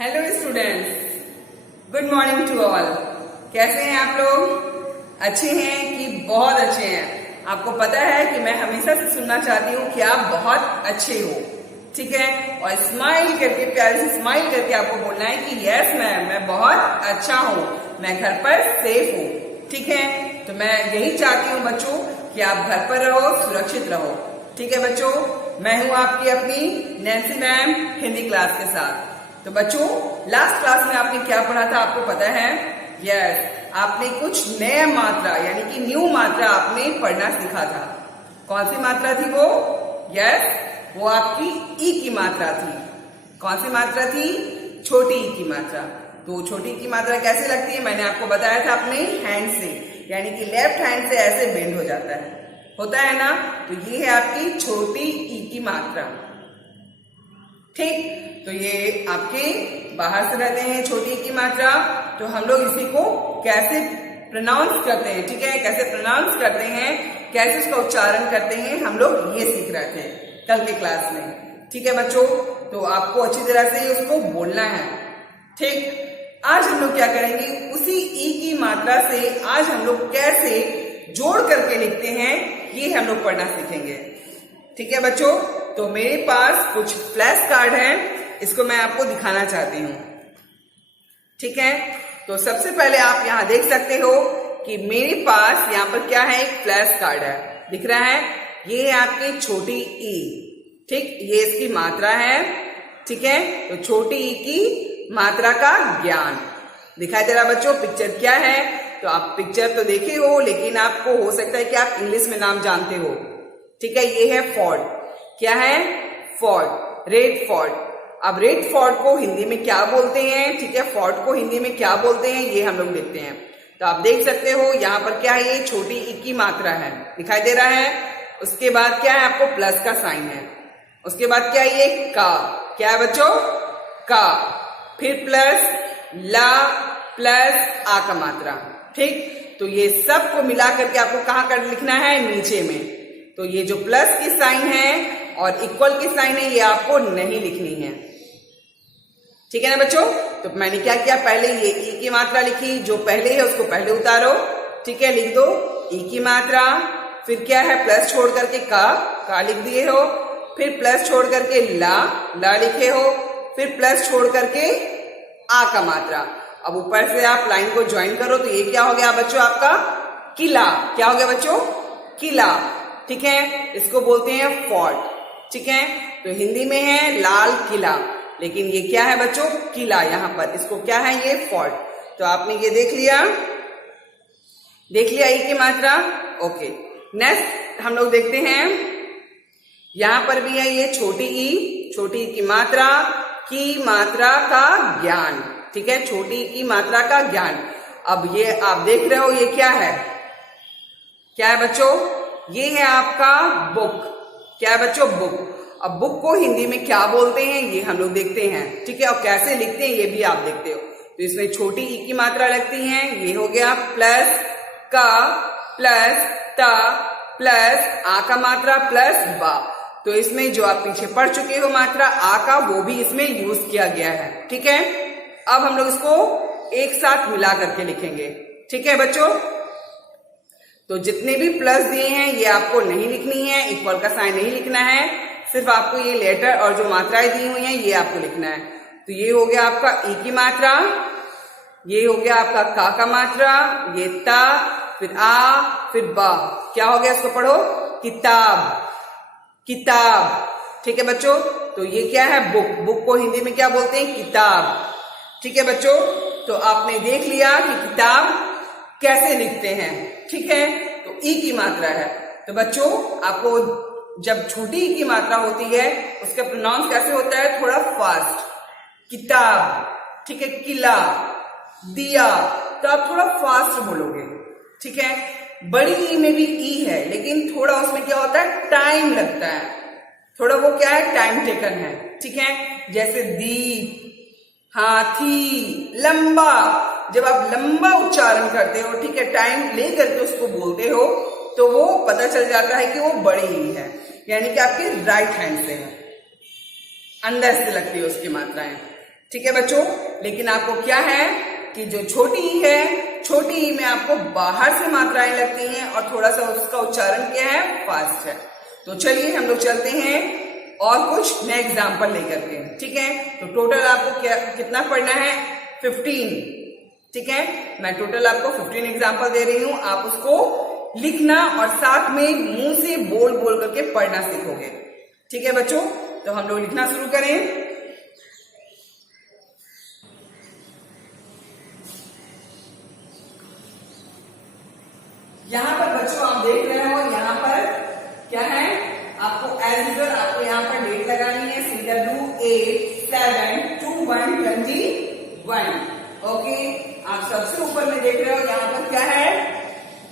Hello students, good morning to all. कैसे हैं आप लोग? अच्छे हैं कि बहुत अच्छे हैं? आपको पता है कि मैं हमेशा से सुनना चाहती हूँ कि आप बहुत अच्छे हो, ठीक है? और स्माइल करके, प्यार से स्माइल करके आपको बोलना है कि यस मैम, मैं बहुत अच्छा हूँ, मैं घर पर सेफ हूँ, ठीक है? तो मैं यही चाहती हूँ बच्चों कि आप घर पर रहो, सुरक्षित रहो, ठीक है बच्चों? मैं हूँ आपकी अपनी नैन्सी मैम हिंदी क्लास के साथ। तो बच्चों, लास्ट क्लास में आपने क्या पढ़ा था आपको पता है? यस, आपने कुछ नया मात्रा यानी कि न्यू मात्रा आपने पढ़ना सीखा था। कौन सी मात्रा थी वो? यस, वो आपकी ई की मात्रा थी। कौन सी मात्रा थी? छोटी ई की मात्रा। तो छोटी की मात्रा कैसे लगती है मैंने आपको बताया था अपने हैंड से, यानी कि लेफ्ट हैंड से ऐसे बेंड हो जाता है, होता है ना? तो ये है आपकी छोटी ई की मात्रा, ठीक? तो ये आपके बाहर से रहते हैं छोटी की मात्रा। तो हम लोग इसी को कैसे प्रोनाउंस करते हैं, ठीक है? कैसे प्रोनाउंस करते हैं, कैसे उसका उच्चारण करते हैं, हम लोग ये सीख रहे थे कल के क्लास में, ठीक है बच्चों? तो आपको अच्छी तरह से उसको बोलना है, ठीक? आज हम लोग क्या करेंगे, उसी ई की मात्रा से आज हम लोग कैसे जोड़ करके लिखते हैं ये हम लोग पढ़ना सीखेंगे, ठीक है बच्चों? तो मेरे पास कुछ फ्लैश कार्ड हैं, इसको मैं आपको दिखाना चाहती हूँ, ठीक है? तो सबसे पहले आप यहाँ देख सकते हो कि मेरे पास यहाँ पर क्या है, एक फ्लैश कार्ड है, दिख रहा है? ये है आपकी छोटी ई, ठीक? ये इसकी मात्रा है, ठीक है? तो छोटी ई की मात्रा का ज्ञान दिखाई दे रहा बच्चों। पिक्चर क्या है? तो आप पिक्चर तो देखे हो, लेकिन आपको हो सकता है कि आप इंग्लिश में नाम जानते हो, ठीक है? ये है फोर्ट। क्या है? Fort, red fort. अब रेड फोर्ट को हिंदी में क्या बोलते हैं, ठीक है? फोर्ट को हिंदी में क्या बोलते हैं ये हम लोग देखते हैं। तो आप देख सकते हो यहाँ पर क्या है, ये छोटी ई की मात्रा है, दिखाई दे रहा है? उसके बाद क्या है, आपको प्लस का साइन है। उसके बाद क्या है, ये का। क्या है बच्चों? का। फिर प्लस ला प्लस आ का मात्रा, ठीक? तो ये सब को मिला करके आपको कहाँ कर लिखना है? नीचे में। तो ये जो प्लस की साइन है और इक्वल की साइन है ये आपको नहीं लिखनी है, ठीक है ना बच्चों? तो मैंने क्या किया, पहले ये ई की मात्रा लिखी, जो पहले है उसको पहले उतारो, ठीक है? लिख दो ई की मात्रा। फिर क्या है, प्लस छोड़ करके का लिख दिए हो। फिर प्लस छोड़ करके ला लिखे हो। फिर प्लस छोड़ करके आ का मात्रा। अब ऊपर से आप लाइन को ज्वाइन करो तो ये क्या हो गया बच्चों, आपका किला। क्या हो गया बच्चों? किला, ठीक है? इसको बोलते हैं फोर्ट, ठीक है? तो हिंदी में है लाल किला, लेकिन ये क्या है बच्चों? किला। यहाँ पर इसको क्या है, ये फोर्ट। तो आपने ये देख लिया ई की मात्रा। ओके, नेक्स्ट हम लोग देखते हैं, यहां पर भी है ये छोटी ई की मात्रा का ज्ञान, ठीक है? छोटी की मात्रा का ज्ञान। अब ये आप देख रहे हो, ये क्या है? क्या है बच्चों? ये है आपका बुक। क्या है बच्चों? बुक। अब बुक को हिंदी में क्या बोलते हैं ये हम लोग देखते हैं, ठीक है? और कैसे लिखते हैं ये भी आप देखते हो। तो इसमें छोटी ई की मात्रा लगती है, ये हो गया प्लस का प्लस ता प्लस आ का मात्रा प्लस बा। तो इसमें जो आप पीछे पढ़ चुके हो मात्रा आ का, वो भी इसमें यूज किया गया है, ठीक है? अब हम लोग इसको एक साथ मिला करके लिखेंगे, ठीक है बच्चों? तो जितने भी प्लस दिए हैं ये आपको नहीं लिखनी है, इक्वल का साइन नहीं लिखना है, सिर्फ आपको ये लेटर और जो मात्राएं दी हुई हैं ये आपको लिखना है। तो ये हो गया आपका ई की मात्रा, ये हो गया आपका का मात्रा, ये ता, फिर आ, फिर बा। क्या हो गया, इसको पढ़ो, किताब, ठीक है बच्चों? तो ये क्या है, बुक को हिंदी में क्या बोलते हैं? किताब, ठीक है बच्चों? तो आपने देख लिया कि किताब कैसे लिखते हैं, ठीक है? तो ई की मात्रा है। तो बच्चों, आपको जब छोटी ई की मात्रा होती है उसका प्रोनाउंस कैसे होता है? थोड़ा फास्ट। किताब, ठीक है? किला, दिया, तो आप थोड़ा फास्ट बोलोगे, ठीक है? बड़ी ई में भी ई है, लेकिन थोड़ा उसमें क्या होता है, टाइम लगता है, थोड़ा वो क्या है, टाइम टेकन है, ठीक है? जैसे दीप, हाथी, लंबा। जब आप लंबा उच्चारण करते हो, ठीक है, टाइम ले करके उसको बोलते हो, तो वो पता चल जाता है कि वो बड़ी ई है, यानी कि आपके राइट हैंड से है, अंदर से लगती है उसकी मात्राएं, ठीक है बच्चों, लेकिन आपको क्या है कि जो छोटी ई है, छोटी ई में आपको बाहर से मात्राएं लगती हैं और थोड़ा सा उसका उच्चारण क्या है, फास्ट है। तो चलिए हम लोग चलते हैं और कुछ नए एग्जाम्पल लेकर के। ठीक है, तो टोटल आपको कितना पढ़ना है, 15। ठीक है, मैं टोटल आपको 15 एग्जाम्पल दे रही हूं, आप उसको लिखना और साथ में मुंह से बोल बोल करके पढ़ना सीखोगे। ठीक है बच्चों, तो हम लोग लिखना शुरू करें। यहां पर बच्चों आप देख रहे हो, यहां पर क्या है, आपको एज यूजुअल आपको यहां पर डेट लगानी है, CW8722121। ओके, आप सबसे ऊपर में देख रहे हो, यहां पर क्या है,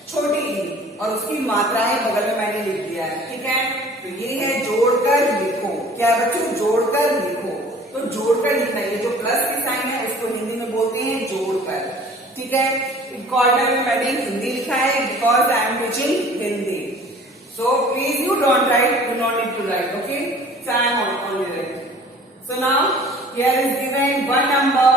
छोटी ई और उसकी मात्राएं बगल में मैंने लिख दिया है। ठीक है, तो ये है जोड़कर लिखो। क्या है बच्चों, जोड़कर लिखो। तो जोड़कर लिखना, ये जो प्लस की साइन है उसको हिंदी में बोलते हैं जोड़कर। ठीक है, कॉर्नर में मैंने हिंदी लिखा है because I am teaching Hindi. So please you don't write, do not need to write. Okay, so I am only write. So now here is given one number.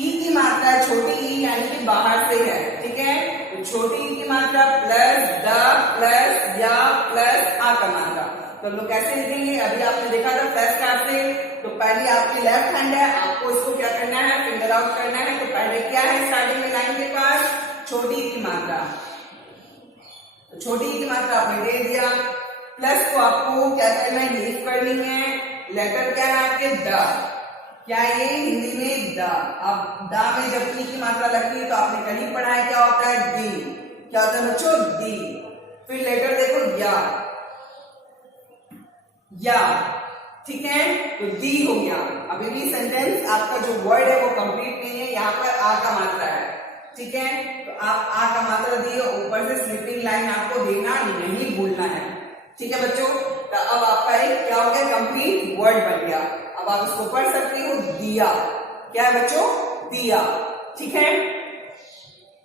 ई की मात्रा छोटी ई यानी कि बाहर से है। ठीक है, तो छोटी ई की मात्रा प्लस द प्लस या प्लस आ का मात्रा। तो हम लोग कैसे लिखेंगे, अभी आपने देखा था प्लस कैसे। तो पहले आपकी लेफ्ट हैंड है, आपको इसको क्या करना है, फिंगर आउट करना है। तो पहले क्या है, स्टार्टिंग में लाइन के पास छोटी ई की मात्रा, तो छोटी ई की मात्रा आपने दे दिया। प्लस को आपको क्या करना है, लीव करनी है। लेटर क्या है आपके, द। क्या ये हिंदी में द। अब द में जब ई की मात्रा लगती है तो आपने कहीं पढ़ा है क्या होता है, दी। क्या होता है बच्चों, दी। फिर लेटर देखो या। ठीक है, तो दी हो गया। अभी भी सेंटेंस आपका जो वर्ड है वो कंप्लीट नहीं है, यहाँ पर आ का मात्रा है। ठीक है, तो आप आ का मात्रा दिए, ऊपर से स्लिपिंग लाइन आपको देना नहीं भूलना है। ठीक है बच्चों, तो अब आपका एक क्या हो गया, कंप्लीट वर्ड बन गया। अब आप इसको पढ़ सकते हो, दिया। क्या है बच्चों, दिया। ठीक है,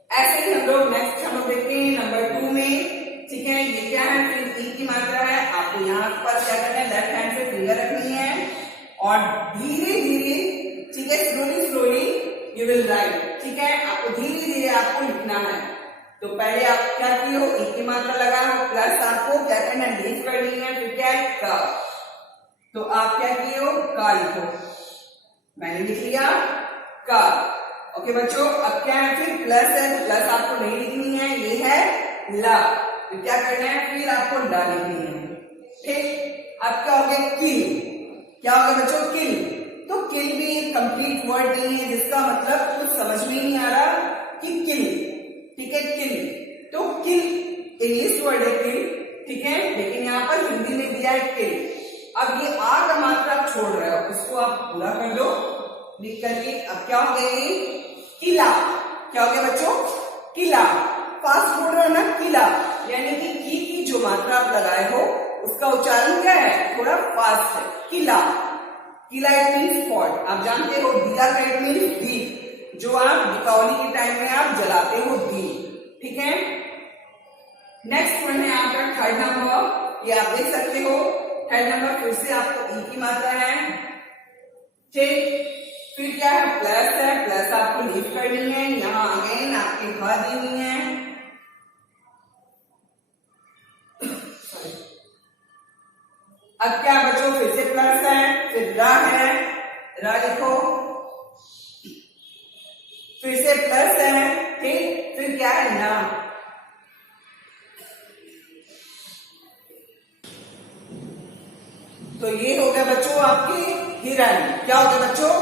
ऐसे ही हम लोग नेक्स्ट हम लोग देखते हैं नंबर 2 में। ठीक है, ये क्या है, फिर ई की मात्रा है। आपको यहाँ पर क्या करना है, लेफ्ट हैंड से फिंगर रखनी है और धीरे धीरे, ठीक है, slowly slowly you will write. ठीक है, आपको धीरे धीरे आपको लिखना है। तो पहले आप क्या किए हो, ई की मात्रा लगा हो, प्लस आपको क्या करना है, लीव करनी है। फिर क्या है, का। तो आप क्या किए हो, का लिखो। मैंने लिख लिया का। ओके बच्चों, अब क्या है, फिर प्लस है, प्लस आपको नहीं लिखनी है, ये है ला। तो क्या करना है, फिर आपको ला लिखनी है। ठीक, अब क्या हो गया, किल। क्या हो गया बच्चों, किल। तो किल भी एक कंप्लीट वर्ड नहीं है, जिसका मतलब कुछ समझ में नहीं आ रहा कि किल। ठीक है, किल। तो किल इंग्लिश वर्ड है किल। ठीक है, लेकिन यहाँ पर हिंदी में दिया है किल। अब ये आ का मात्रा आप छोड़ रहे हो, इसको आप पूरा कर दो लिख करके। अब क्या हो गया, ये किला। क्या हो गया बच्चों, किला। फास्ट बोल रहे हो ना, किला, यानी कि की जो मात्रा आप लगाए हो उसका उच्चारण क्या है, थोड़ा फास्ट है। किला, किला इट मीन्स फॉल्ट। आप जानते हो दिया का इट मीन्स दीप, जो आप दीपावली के टाइम में आप जलाते हो दीप। ठीक है, नेक्स्ट वन है आपका थर्ड नंबर। ये आप देख सकते हो, थर्ड नंबर फिर से आपको ई की मात्रा है। ठीक, फिर क्या है, प्लस है, प्लस आपको लीव करनी है। यहाँ अगेन आपकी ख दी हुई है। अब क्या बच्चों, फिर से प्लस है, फिर रा है, रा लिखो। फिर से प्लस है। ठीक, फिर क्या है, ना। तो ये हो गया बच्चों आपके हिरण। क्या हो गया बच्चों,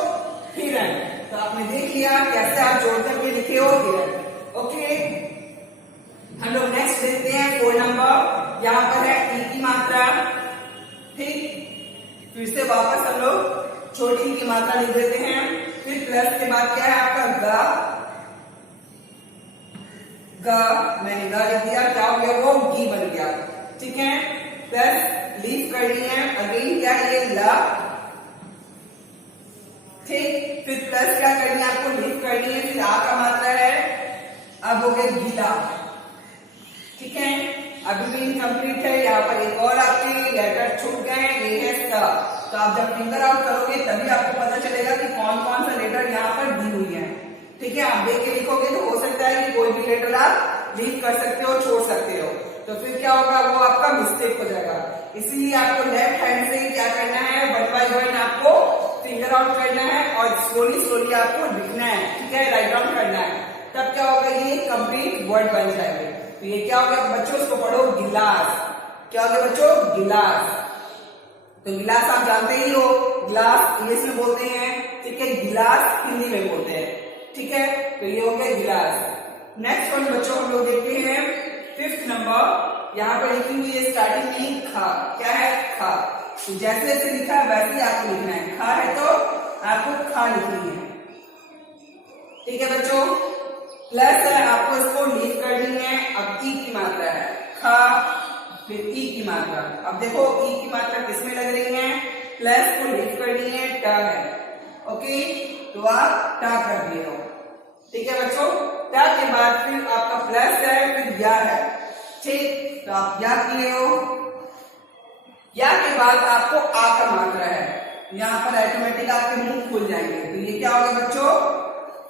हिरण। तो आपने देख लिया कैसे आप जोड़ करके लिखे हो, हिरण। ओके, हम लोग नेक्स्ट देखते हैं 4 नंबर। यहाँ पर है ई की मात्रा। ठीक, फिर से वापस हम लोग छोटी ई की मात्रा लिख देते हैं। फिर प्लस के बाद क्या है आपका, गा। गा, मैंने गा लिख दिया। क्या हो गया, वो गी बन गया। ठीक है, प्लस लीव करनी है। अगेन क्या है, ये ला। ठीक, फिर प्लस क्या करनी है, आपको लीव करनी है। फिर आ का मात्रा है, अब हो गया गीला। ठीक है, अभी भी इनकम्प्लीट है। यहाँ पर एक और आपके लेटर छूट गए, ये है स। तो आप जब फिंगर आउट करोगे तभी आपको पता चलेगा कि कौन कौन ठीक है, आप देख के लिखोगे तो हो सकता है कि कोई भी लेटर आप लीव कर सकते हो, छोड़ सकते हो, तो फिर क्या होगा, वो आपका मिस्टेक हो जाएगा। इसीलिए आपको लेफ्ट हैंड से क्या करना है, 1 by 1 आपको फिंगर आउट करना है और स्लोली आपको लिखना है, ठीक है, राइट डाउन करना है। तब क्या होगा, ये कंप्लीट वर्ड बन जाएंगे। तो ये क्या हो गया बच्चों, इसको पढ़ो गिलास। क्या हो गया बच्चों, गिलास। तो गिलास आप जानते ही हो, गिलास इंग्लिश में बोलते हैं, ठीक है, गिलास हिंदी में बोलते हैं, ठीक है। तो ये हो गया गिलास। नेक्स्ट वन बच्चों हम लोग देखते हैं 5th नंबर। यहाँ पर लिखी हुई है स्टार्टिंग में खा। क्या है, खा। तो जैसे जैसे लिखा है वैसे ही आपको लिखना है। खा है तो आपको खा लिखनी है, ठीक है बच्चों। प्लस है, आपको इसको लीव करनी है। अब ई की मात्रा है, खा, फिर ई की मात्रा। अब देखो ई की मात्रा किसमें लग रही है, प्लस को लीव करनी है, ट है, ओके। तो आप टा कर दिए हो, ठीक है बच्चों। टा के बाद फिर आपका प्लस है, फिर या है, ठीक। तो आप या किए हो। या के बाद आपको आ का मात्रा है, यहाँ पर ऑटोमेटिक आपके मुंह खुल जाएंगे। तो ये क्या होगा बच्चों,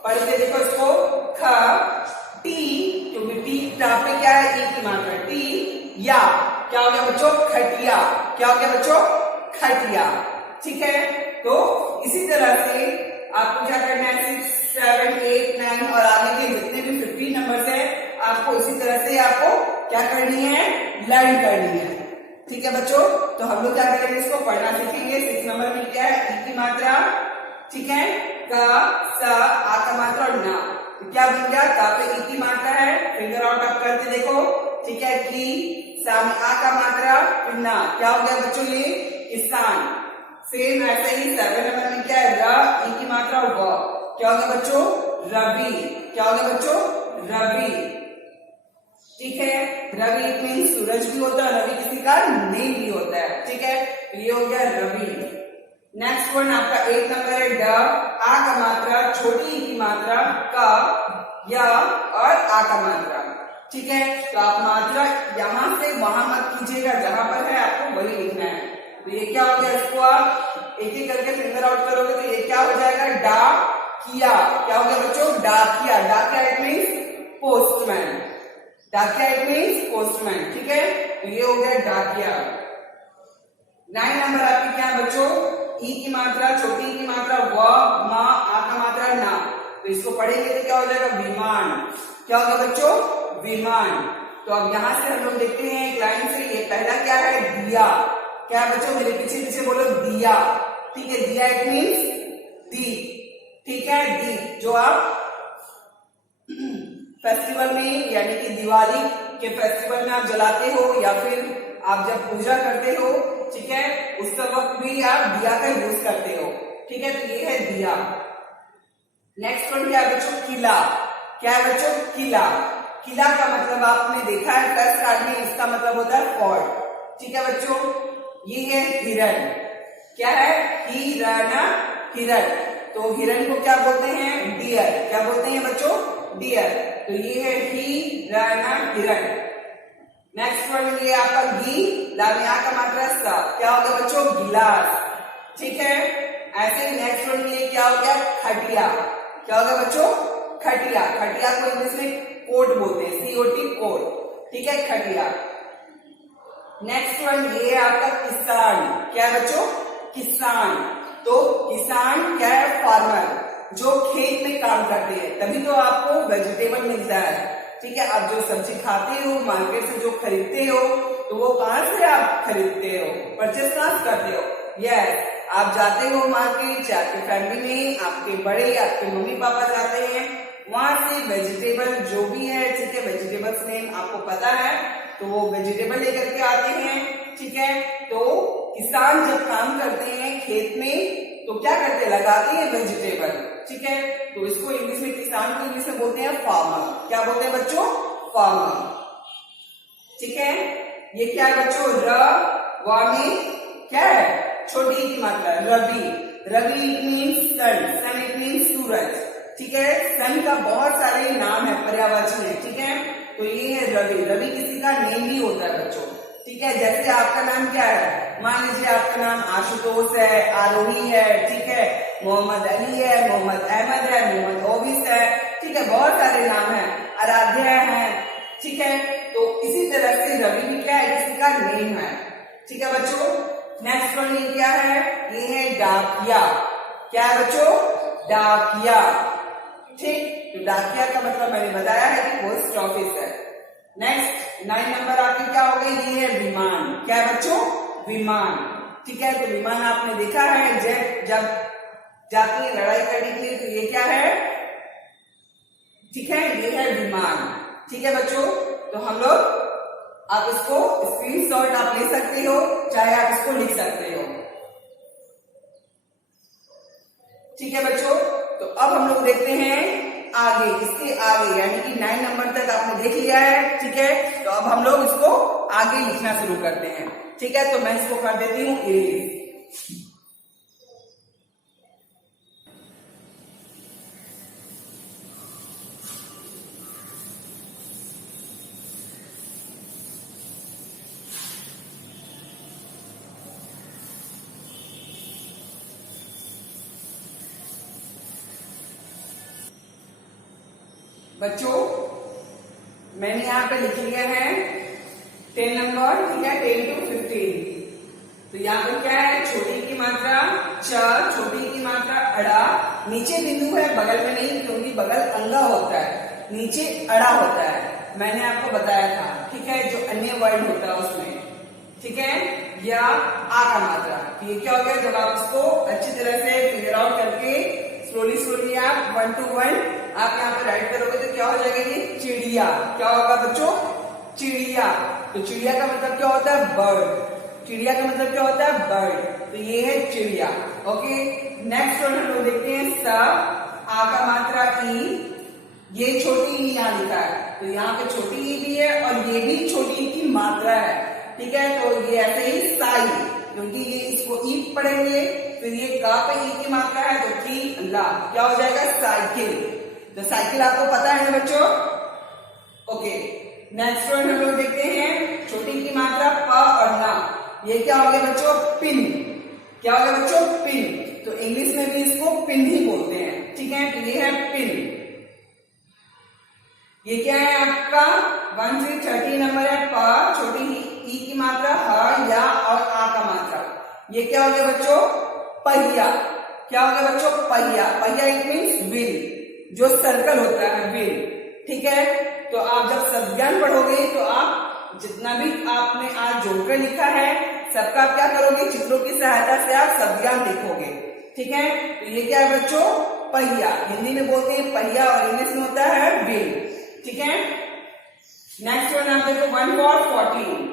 पढ़ के देखो इसको, खा, टी, क्योंकि टी टा पे क्या है, ई की मात्रा, टी, या। क्या हो गया बच्चों, खटिया। क्या हो गया बच्चों, खटिया, ठीक है। तो इसी तरह से आपको क्या करना है, 6, 7, 8, 9 और आगे के जितने भी 15 नंबर है, आपको इसी तरह से आपको क्या करनी है, लर्न करनी है, ठीक है बच्चों। तो हम लोग क्या करेंगे, इसको पढ़ना सीखेंगे। 6 नंबर में क्या है, ई की मात्रा, ठीक है, का, सा, आ का मात्रा और ना। तो क्या बन गया, का पे ई की मात्रा है, फिंगर आउट आप करके देखो, ठीक है, की, सा में आ का मात्रा, फिर ना। क्या हो गया बच्चों, ये किसान। सेम ऐसे ही 7 नंबर में क्या है, र, ई की मात्रा और व। क्या हो गया बच्चों, रवि। क्या हो गया बच्चों, रवि, ठीक है। रवि इट मीन सूरज भी होता है, रवि किसी का नेम भी होता है, ठीक है। तो ये हो गया रवि। नेक्स्ट वन आपका 8 नंबर है, ड, आ का मात्रा, छोटी ई की मात्रा, का, या और आ का मात्रा, ठीक है। तो आप मात्रा यहां से वहां मत कीजिएगा, जहां पर है आपको वही लिखना है। तो ये क्या हो गया, इसको आप एक एक करके फिंगर आउट करोगे तो ये क्या हो जाएगा, डा किया। क्या हो गया बच्चों, डाकिया। डाकिया इट मीन्स पोस्टमैन। डाकिया इट मीन्स पोस्टमैन, ठीक है। तो ये हो गया डाकिया। 9 नंबर आपकी क्या है बच्चों, ई की मात्रा, छोटी ई की मात्रा, व, मा, आ का मात्रा, ना। तो इसको पढ़ेंगे तो क्या हो जाएगा, विमान। क्या होगा बच्चों, विमान। तो अब यहां से हम लोग देखते हैं एक लाइन से, ये पहला क्या है, दिया। क्या है बच्चों, मेरे पीछे पीछे बोलो, दिया, ठीक है। दिया इट मीन्स दीप, ठीक है, दीप जो आप फेस्टिवल में यानी कि दिवाली के फेस्टिवल में आप जलाते हो, या फिर आप जब पूजा करते हो, ठीक है, उस वक्त भी आप दिया का यूज करते हो, ठीक है। तो ये है दिया। नेक्स्ट वन क्या है बच्चों, किला। क्या है बच्चों, किला। किला का मतलब आपने देखा है फर्स्ट कार्ड में, इसका मतलब होता है फोर्ट, ठीक है बच्चों। ये है हिरण। क्या है, हिरण, हिरण। तो हिरण को क्या बोलते हैं, डियर। क्या बोलते हैं बच्चों, डियर। तो ये है हिरण, हिरण। नेक्स्ट वन ये आपका गी, लामिया का मात्रा सा। क्या हो गया बच्चों, गिलास, ठीक है। ऐसे ही नेक्स्ट वन ये क्या हो गया, खटिया। क्या हो गया बच्चों, खटिया। खटिया को इंग्लिश में कोट बोलते हैं, COT कोट, ठीक है, खटिया। नेक्स्ट वन ये आपका किसान। क्या है बच्चों, किसान। तो किसान क्या है, फार्मर, जो खेत में काम करते हैं, तभी तो आपको वेजिटेबल मिलता है, ठीक है। आप जो सब्जी खाते हो मार्केट से जो खरीदते हो, तो वो कहां से आप खरीदते हो, परचेस कहां से करते हो, यस, आप जाते हो मार्केट, चाहे आपकी फैमिली में आपके बड़े आपके मम्मी पापा जाते हैं, वहां से वेजिटेबल जो भी है, ठीक है, वेजिटेबल्स नेम आपको पता है, तो वो वेजिटेबल लेकर के आते हैं, ठीक है। तो किसान जब काम करते हैं खेत में तो क्या करते हैं, लगाते हैं वेजिटेबल, ठीक है। तो इसको इंग्लिश में, किसान को इंग्लिश में बोलते हैं फार्मर। क्या बोलते हैं बच्चों, फार्मर, ठीक है। ये क्या है बच्चों, र, वा में क्या है, छोटी की मात्रा, Ravi. Ravi it means sun, sun it means suraj, ठीक है। सन का बहुत सारे नाम है, पर्यायवाची है, ठीक है। तो ये है रवि। रवि किसी का नेम भी होता है बच्चों, ठीक है। जैसे आपका नाम क्या है, मान लीजिए आपका नाम आशुतोष है, आरोही है, ठीक है, मोहम्मद अली है, मोहम्मद अहमद है, मोहम्मद ओविस है, ठीक है, बहुत सारे नाम है, आराध्या है, ठीक है। तो इसी तरह से रवि भी क्या है, किसी का नेम है, ठीक है बच्चों। नेक्स्ट वन ये क्या है, ये है डाकिया। क्या है बच्चों, डाकिया, ठीक। तो डाकिया का मतलब मैंने बताया है कि पोस्ट ऑफिस है। नेक्स्ट 9 नंबर आपकी क्या हो गई, ये है विमान। क्या है बच्चों, विमान, ठीक है। तो विमान आपने देखा है जब जाती है लड़ाई करने के लिए, तो ये क्या है, ठीक है, ये है विमान, ठीक है बच्चों। तो हम लोग, आप इसको स्क्रीनशॉट आप ले सकते हो, चाहे आप इसको लिख सकते हो, ठीक है बच्चों। तो अब हम लोग देखते हैं आगे, इसके आगे, यानी कि 9 नंबर तक आपने देख लिया है, ठीक है। तो अब हम लोग इसको आगे लिखना शुरू करते हैं, ठीक है। तो मैं इसको कर देती हूँ इरेज। बच्चों मैंने यहाँ पे लिख लिया है 10 नंबर, ठीक है, 10 to 15। तो यहाँ पे क्या है, छोटी की मात्रा च, छोटी की मात्रा अड़ा, नीचे बिंदु है, बगल में नहीं, क्योंकि बगल अंगा होता है, नीचे अड़ा होता है, मैंने आपको बताया था, ठीक है, जो अन्य वर्ड होता है उसमें, ठीक है। या आ का मात्रा, तो ये क्या हो गया, जब आप इसको अच्छी तरह से फिगर आउट करके स्लोली आप 1 to 1 आप यहाँ पे राइट करोगे तो क्या हो जाएगा, ये चिड़िया। क्या होगा बच्चों, चिड़िया। तो चिड़िया का मतलब क्या होता है, बर्ड। चिड़िया का मतलब क्या होता है, बर्ड। तो ये है चिड़िया, ओके। नेक्स्ट वन हम लोग देखते हैं स, आ का मात्रा ई, ये छोटी ई यहाँ लिखा है, तो यहाँ पे छोटी ई भी है और ये भी छोटी ई की मात्रा है, ठीक है। तो ये ऐसे ही साई, क्योंकि ये इसको ई पढ़ेंगे, फिर ये का पे ई की मात्रा है, तो की ला, क्या हो जाएगा, साइकिल। तो साइकिल आपको पता है बच्चों, ओके। नेक्स्ट वन हम लोग देखते हैं छोटी की मात्रा प और ना, ये क्या हो गया बच्चों, पिन। क्या हो गया बच्चों, पिन। तो इंग्लिश में भी इसको पिन ही बोलते हैं, ठीक है। तो ये है पिन। ये क्या है आपका 1 से 30 नंबर है, प, छोटी ई की मात्रा ह, या और आ का मात्रा। ये क्या हो गया बच्चों, पहिया। क्या हो गया बच्चों, पहिया। पहिया इट मीन्स व्हील, जो सर्कल होता है, व्हील, ठीक है। तो आप जब शब्दज्ञान पढ़ोगे तो आप जितना भी आपने आज जोड़कर लिखा है सबका आप क्या करोगे, चित्रों की सहायता से आप शब्दज्ञान लिखोगे, ठीक है। तो ये क्या है बच्चों, पहिया। हिंदी में बोलते हैं पहिया और इंग्लिश में होता है व्हील, ठीक है। नेक्स्ट वन आप देखो 1 for 40।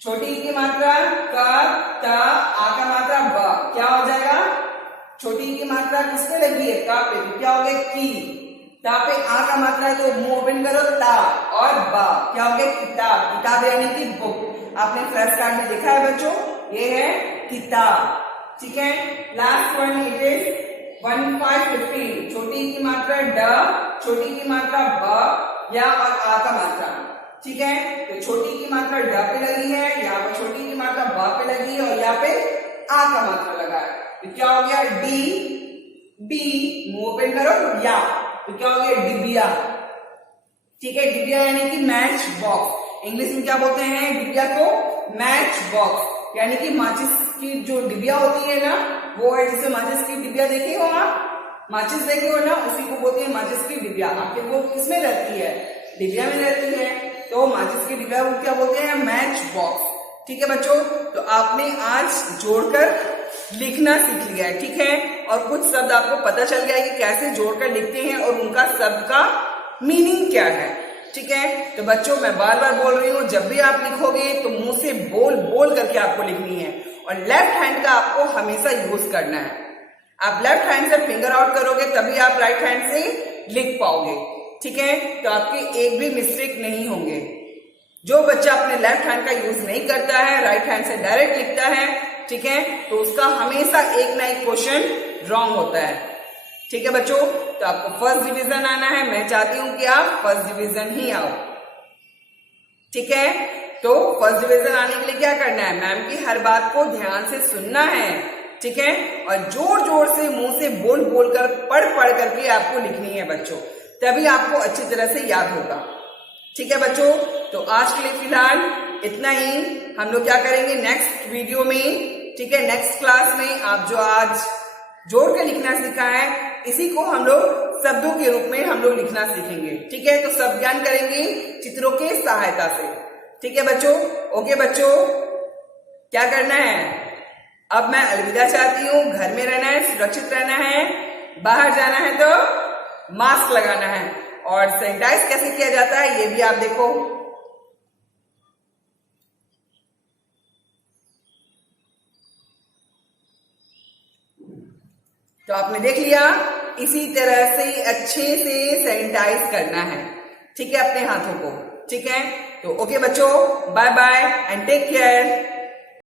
छोटी की मात्रा क, त, आ का मात्रा ब, क्या हो जाएगा, छोटी की मात्रा किसपे लगी है, का पे, क्या हो गया, की। ता पे आ का मात्रा है, तो मुंह ओपन करो, ता, और बा, क्या हो गया, किताब। किताब यानी कि बुक। आपने फ्लैश कार्ड में देखा है बच्चों, ये है किताब, ठीक है। Last one it is 1 5 15। छोटी की मात्रा ड, छोटी की मात्रा ब, या और आ का मात्रा, ठीक है। तो छोटी की मात्रा ड पे लगी है, यहाँ पे छोटी की मात्रा ब पे लगी है, और यहाँ पे आ का मात्रा लगा है, तो क्या हो गया, डी, बी, मुंह ओपन करो, या, तो क्या हो गया, डिबिया, ठीक है। डिबिया यानी कि मैच बॉक्स। इंग्लिश में क्या बोलते हैं डिबिया को, मैच बॉक्स, यानी कि माचिस की जो डिबिया होती है ना, वो है, जिसे माचिस की डिबिया देखे हो आप, माचिस देखे हो ना, उसी को बोलते हैं माचिस की डिबिया। आपके वो किसमें रहती है, डिबिया में रहती है, तो माचिस की डिबिया को क्या बोलते हैं, मैच बॉक्स, ठीक है बच्चों। तो आपने आज जोड़कर लिखना सीख लिया है, ठीक है। और कुछ शब्द आपको पता चल गया है कि कैसे जोड़कर लिखते हैं और उनका शब्द का मीनिंग क्या है, ठीक है। तो बच्चों मैं बार बार बोल रही हूँ, जब भी आप लिखोगे तो मुंह से बोल बोल करके आपको लिखनी है, और लेफ्ट हैंड का आपको हमेशा यूज करना है। आप लेफ्ट हैंड से फिंगर आउट करोगे तभी आप राइट हैंड से लिख पाओगे, ठीक है। तो आपके एक भी मिस्टेक नहीं होंगे। जो बच्चा अपने लेफ्ट हैंड का यूज नहीं करता है, राइट हैंड से डायरेक्ट लिखता है, ठीक है, तो उसका हमेशा एक ना एक क्वेश्चन रॉन्ग होता है, ठीक है बच्चों। तो आपको फर्स्ट डिवीजन आना है, मैं चाहती हूं कि आप फर्स्ट डिवीजन ही आओ, ठीक है। तो फर्स्ट डिवीजन आने के लिए क्या करना है, मैम की हर बात को ध्यान से सुनना है, ठीक है। और जोर जोर से मुंह से बोल बोल कर पढ़ पढ़ करके आपको लिखनी है बच्चों, तभी आपको अच्छी तरह से याद होगा। ठीक है बच्चों, तो आज के लिए फिलहाल इतना ही। हम लोग क्या करेंगे नेक्स्ट वीडियो में, ठीक है, नेक्स्ट क्लास में आप जो आज जोड़ के लिखना सीखा है इसी को हम लोग शब्दों के रूप में हम लोग लिखना सीखेंगे। ठीक है, तो सब ज्ञान करेंगे चित्रों के सहायता से। ठीक है बच्चों, ओके बच्चों, क्या करना है अब मैं अलविदा चाहती हूँ। घर में रहना है, सुरक्षित रहना है, बाहर जाना है तो मास्क लगाना है, और सैनिटाइज कैसे किया जाता है ये भी आप देखो। तो आपने देख लिया, इसी तरह से अच्छे से सैनिटाइज करना है, ठीक है, अपने हाथों को। ठीक है, तो ओके बच्चों, bye bye and take care.